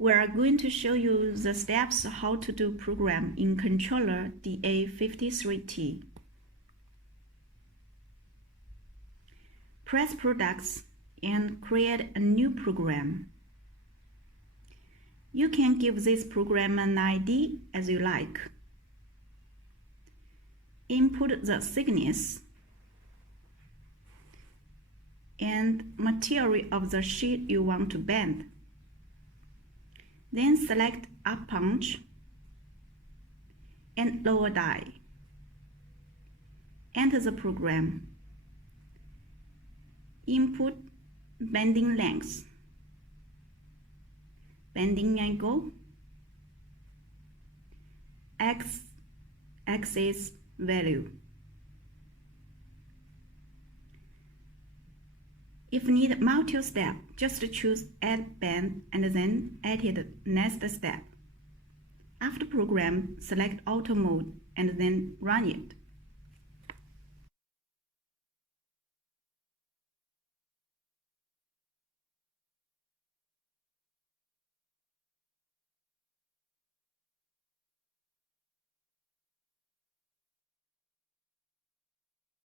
We are going to show you the steps how to do program in controller DA53T. Press Products and create a new program. You can give this program an ID as you like. Input the thickness and material of the sheet you want to bend. Then select up punch and lower die. Enter the program. Input bending length, bending angle, x-axis value. If need multi-step, just choose Add Bend and then edit next step. After program, select Auto Mode and then run it.